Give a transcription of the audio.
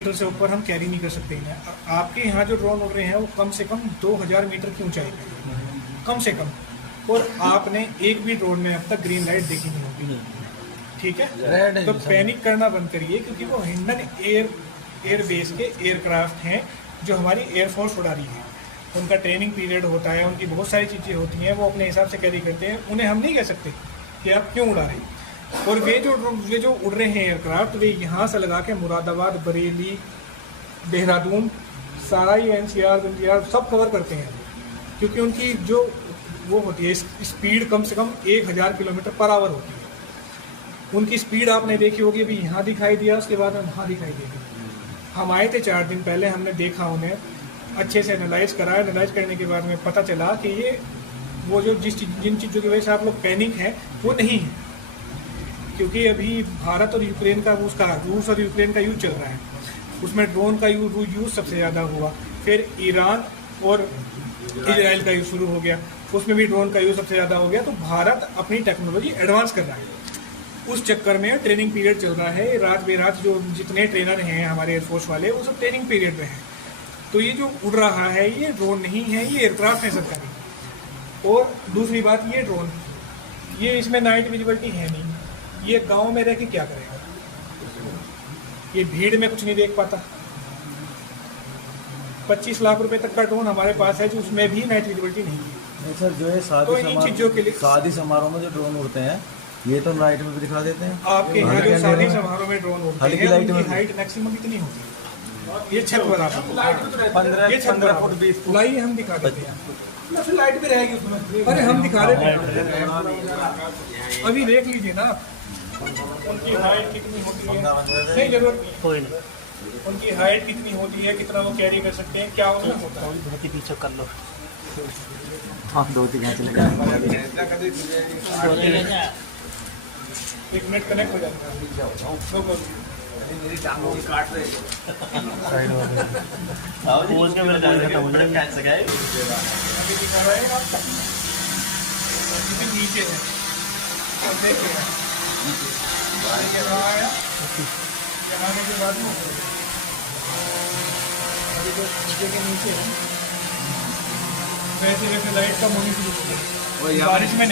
Metre से ऊपर हम कैरी नहीं कर सकते हैं। आपके यहाँ जो ड्रोन उड़ रहे हैं वो कम से कम 2000 मीटर की ऊंचाई पे है, कम से कम। और आपने एक भी ड्रोन में अब तक ग्रीन लाइट देखी नहीं होगी, ठीक है? तो पैनिक करना बंद करिए, क्योंकि वो हिंडन एयर बेस के एयरक्राफ्ट हैं जो हमारी एयरफोर्स उड़ा रही है। उनका ट्रेनिंग पीरियड होता है, उनकी बहुत सारी चीज़ें होती हैं, वो अपने हिसाब से कैरी करते हैं। उन्हें हम नहीं कह सकते कि आप क्यों उड़ा रहे हैं। और वे जो उड़ रहे हैं एयरक्राफ्ट, वे यहाँ से लगा के मुरादाबाद, बरेली, देहरादून, सारा NCR सब कवर करते हैं, क्योंकि उनकी जो वो होती है स्पीड कम से कम 1000 किलोमीटर पर आवर होती है। उनकी स्पीड आपने देखी होगी, अभी यहाँ दिखाई दिया, उसके बाद में वहाँ दिखाई देगी। हम आए थे 4 दिन पहले, हमने देखा, उन्हें अच्छे से एनालाइज करा। एनालाइज करने के बाद में पता चला कि ये वो जो जिन चीज़ों की वजह से आप लोग पैनिक हैं वो नहीं है, क्योंकि अभी भारत और यूक्रेन का रूस और यूक्रेन का युद्ध चल रहा है। उसमें ड्रोन का यूज़ सबसे ज़्यादा हुआ। फिर ईरान और इजराइल का यूज़ शुरू हो गया, उसमें भी ड्रोन का यूज़ सबसे ज़्यादा हो गया। तो भारत अपनी टेक्नोलॉजी एडवांस कर रहा है, उस चक्कर में ट्रेनिंग पीरियड चल रहा है। रात बेरात जो जितने ट्रेनर हैं हमारे एयरफोर्स वाले, वो सब ट्रेनिंग पीरियड में हैं। तो ये जो उड़ रहा है ये ड्रोन नहीं है, ये एयरक्राफ्ट है सरकारी। और दूसरी बात, ये ड्रोन, ये इसमें नाइट विजिबिलिटी है नहीं। ये गांव में रह के क्या करेगा? ये भीड़ में कुछ नहीं देख पाता। 25 लाख रुपए तक का ड्रोन हमारे पास है, जो उसमें भी नाइट विजिबिलिटी नहीं है। नहीं सर, जो है शादी समारोह में जो ड्रोन उड़ते हैं, ये तो नाइट में भी दिखा देते हैं। आपके यहाँ जो शादी समारोह में ड्रोन उड़ते हैं, उनकी हाइट मैक्सिमम इतनी होती है, ये छत बराबर, ये 15 फुट 20 फुट। लाइए हम दिखा देते हैं, फिर लाइट भी रहेगी उसमें। अरे हम दिखा देते हैं, अभी देख लीजिए ना उनकी हाइट कितनी होती है। नहीं, जरूरत नहीं, उनकी हाइट कितनी होती है, कितना वो कैरी कर सकते हैं, क्या उनका होता है। बहुत ही पीछे कर लो। हाँ, 2-3 घंटे लगे। 1 मिनट कनेक्ट हो जाएगा। मेरी टांगों की काट रहे पोज के मेरे गाड़ी खत्म हो जाएगी। अभी दिखा रहा है आपका, नीचे है, और देखिए यहाँ आया, यहाँ आने के बाद में अभी जो नीचे के नीचे है, वैसे वैसे लाइट कम होनी शुरू हो गई। बारिश में